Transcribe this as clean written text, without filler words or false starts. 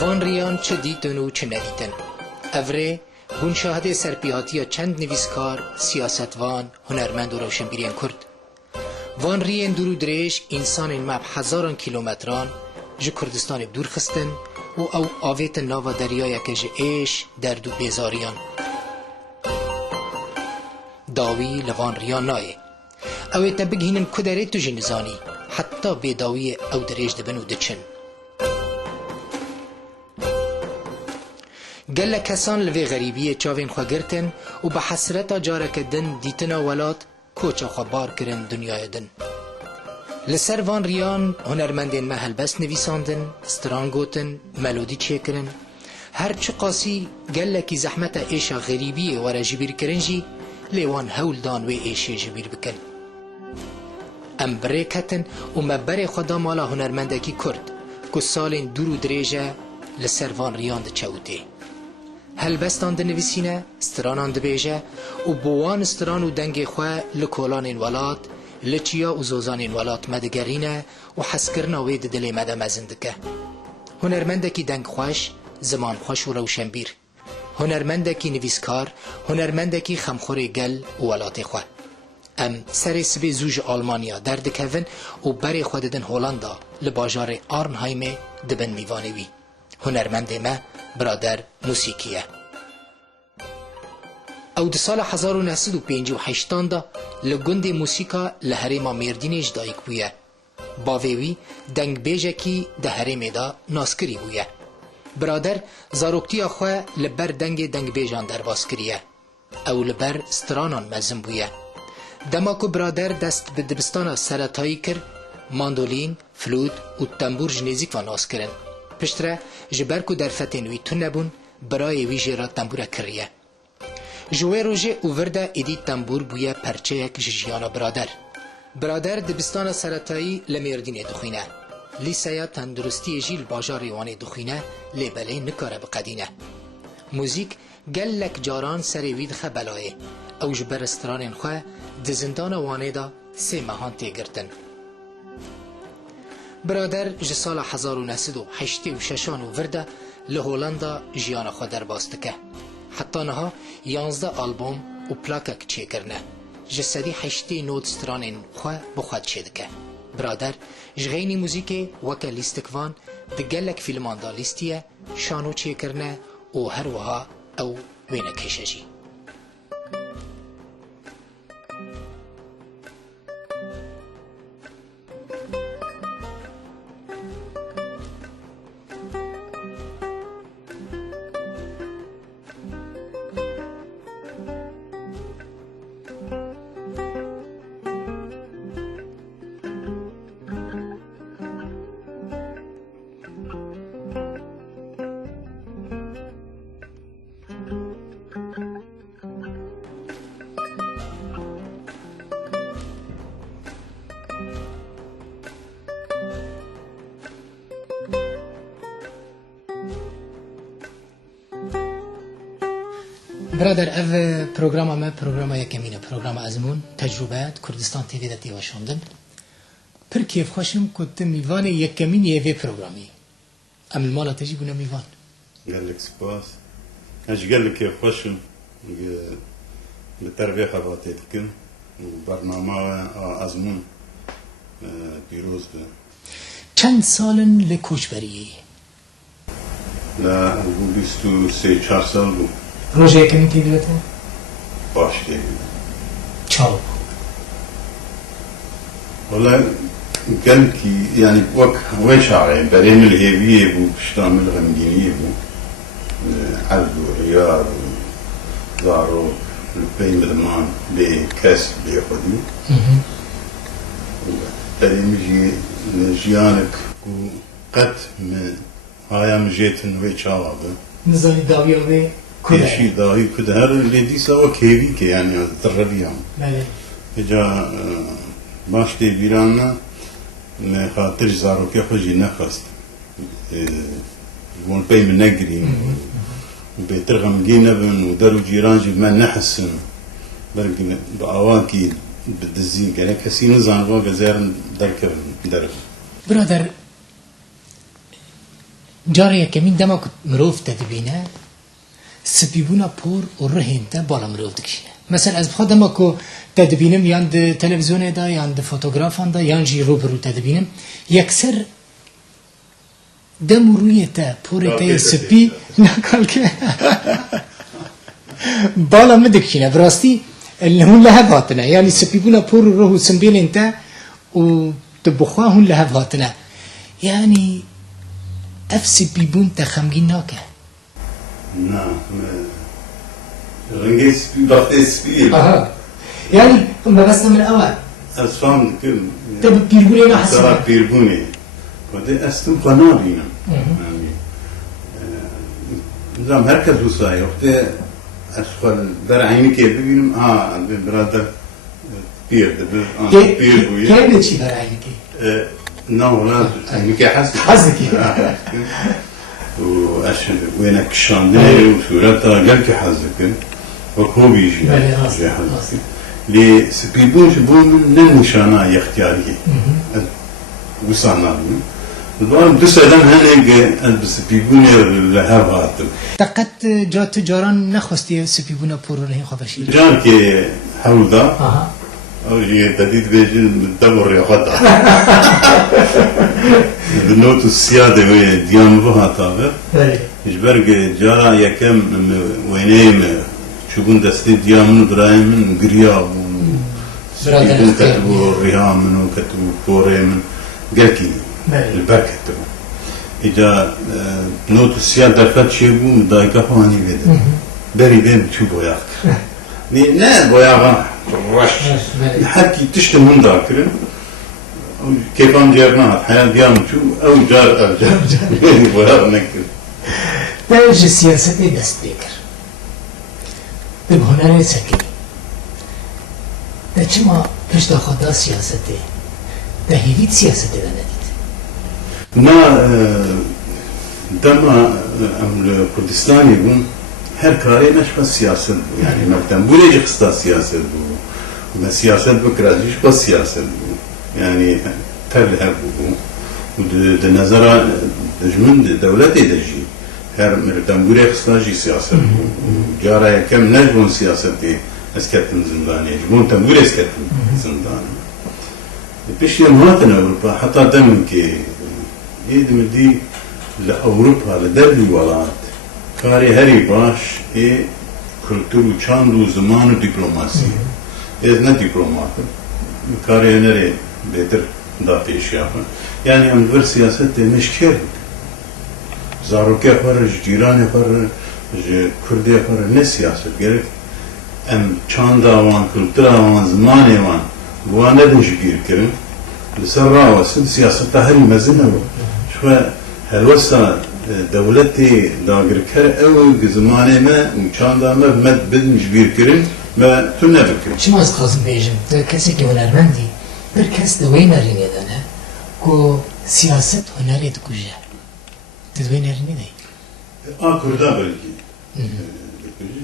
وان ریان چه دیتن و چه ندیتن. اوره بون شاهد سرپیهاتی چند نویسکار، سیاستوان، هنرمند و روشنبیریان کرد. وان ریان درو درش انسان مب هزاران کیلومتران جو کردستان دور خستن و او آویت ناوا دریای که جه ایش درد و بیزاریان. داوی لوان ریان نایه. اوی تا بگهینن کدره تو جنزانی حتی بیداوی او دریج دبن و دچن. گل کسان لوی غریبی چاوین خواه گرتن و به حسرتا جارک دن دیتنا ولات کوچا خواه بار کرن دنیای دن. لسر وان ریان هنرمندین محل بس نویساندن، ستران گوتن، ملودی چه کرن. هر چه قاسی گل کی زحمت ایشا غریبی و را جبیر کرنجی لیوان هول دان و ایشی جبیر بکن. ام بریکتن و مبر خدا مالا هنرمندکی کرد که سالین دورو دریجه لسر وان ریان ده چوته. هل بستان ده نویسینه، سترانان ده بیجه و بوان ستران و دنگ خواه لکولان ولات، لچیا و زوزان ولات مدگرینه و حسکرنا وید دل مده مزندکه. هنرمندکی دنگ خوش، زمان خوش و روشنبیر. هنرمندکی نویسکار، هنرمندکی خمخور گل و ولات خواه. ام سر سبی زوج آلمانیا دردکهون و بری خود دن هولاندا لباجار آرنهایم دبن میوانوی. هنرمند ما برادر موسیقیه. او ده سال 1958 دا لگند موسیقا لحریم مردینش دایک بویه. باویوی دنگ بیجه کی ده حریم دا ناسکری بویه. برادر زاروکتی خواه لبر دنگ بیجان در باز کریه. او لبر سترانان مزم بویه. دما کو برادر دست به دبستان سرطایی کر ماندولین، فلوت و تنبور جنیزیک و ناس کرن. پشتره جبر کو در فتن وی تو نبون برای وی جرا تنبوره کریه. جوه روژه اوورده ایدی تنبور بویه پرچه یک جیانا برادر دبستان سرطایی لمیردین دخوینه. لیسیا تندرستی جیل باجار وانه دخوینه لیبله نکاره بقدینه. موزیک گلک جاران سری وید خبلایه. او جبر استران خواه دزندان وانه دا 3 ماهان تیگرتن. برادر جسال 1986 ورده لهولندا جیان خود در باستکه. حتی نها 11 آلبوم و پلاکک چه کرنه. جسدی 8 نوت ستران خواه بخواد چه دکه. برادر جغینی موزیک وکا لیستکوان دگلک فیلمان دا لیستیه شانو چه کرنه و هر وها او وینه کشجی. برادر اف پروگرام ما پروگرام یکمینه پروگرام ازمون تجربات کردستان تیوی دا تیوا شوندن پر کیف خوشم کت میوان یکمین یه پروگرامی ام المالا تجیبونه میوان قال لك سباس اش قال لك كيف خوشم بالتربيه خبرتكم وبرنامج ازمون پیروز به چند سالن لکوچ بریه لا 23 سال بود روژه یکمی تیدوته؟ باش تیدوته چاو والله قال كي يعني وك وين شعرين برين الهيبيه بو بشتام الغمدينيه بو عبد وعيار ودارو البين ملمان بكاس بيخدي برين جي جيانك قد من هاي مجيت انه شاوه نزاني داويوي كل شيء داوي كده هذا اللي دي سوا كيفي يعني تربيهم بله جا باشتي بيرانا ما خاطر زارو كي خوجي نفس وون باي من نجري وبيترغم جينا بن ودارو جيران جي ما نحسن برك باواكي بالدزين كان كسين زانوا جزائر درك درك برادر جاره یکمین دما که مروف تدبینه سپیبونا پور و رهین تا بالا مروف دکشینه مثلا از بخواد دما که تدبینم یان ده تلویزیون دا یان ده فوتوگرافان دا یان جی روبرو تدبینم یکسر دم روی تا پور تا سپی نکال که بالا مدکشینه براستی اللي هون لهب هاتنا يعني سبيبونا بور روحو سنبيل انت وتبخواهن لهب هاتنا يعني اف سبيبون تخمجين ناكه نعم رنجي سبي بقى سبي يعني ما بس من الاول اسفان كل تب بيربوني ما حسنا صار بيربوني وده استم قنابينا يعني نظام هركز وصاي وقت أشغل در عيني كيف بينهم برادر بير بير بوي كيف بتشي در عينك نو لا عيني كي حزك وأشهد وينك شاندي وصورتها قال كي حزك وهو بيجي جي حزك لي سبيبون شبون من النشانة يختاري وصلنا الآن بس أدم هنيك بس بيبوني لهذا تقت جا تجاران نخواستی سپیبونا پورو رهین خوابشی جان که حوضا او جي تديد بيجن بالدبر يا خطا بالنوت السيادة وهي ديان بها طابر يجبرق جارا يكم وينيم شوفون دستي ديان من برايم من قرياب سبيبون كتبوا الرهام وكتبوا كوري من قاكي البركة تبو إذا نوت السيادة دفت شيبو مدايقة فاني بيدا بري بين شو بوياك لا بوياك رش حكي تشتم من ذاكرة كيف أن جارنا حياة ديام شو أو جار بوياك نكر تاج السياسة دست بيكر طيب هنا سكي تجمع تشتا خدا سياسة تهيفيت سياسة لنديت ما دما الكردستان يقول هر كاري مش بس سياسة يعني مكتب بولي خصتا سياسة ما سياسة بكراجيش بس سياسة يعني ترلها بو ود نظر دجمن دولتي دجي هر مكتب بولي خصتا جي سياسة جارا كم نجبون سياسة اسكتن زنداني جبون تنبولي اسكتن زنداني بيش يمهاتنا أوروبا حتى دمك يدم دي لأوروبا لدبلي ولات كاري هري باش كولتور وشاندو زمان ودبلوماسي إذن دبلومات كاري هنري بيتر دا بيش يابن يعني أمدور سياسة مشكل زاروكي فرج جيراني فرج كردي فرج نه سياسة gerek ام چاندا وان كولتورا وان زماني وان وانا دنجير كرن لسرا وسن سياسة هري مزنة شو هالوسا دولتي داغر كر او زماني ما وچاندا ما مد بدن جبير كرن ما تنا بكر شو از قاسم بيجم ده کسی که هنرمندی بر کس دوی نرینه دانه کو سیاست هنری دکوجه دوی نرینه دی كردا بلكي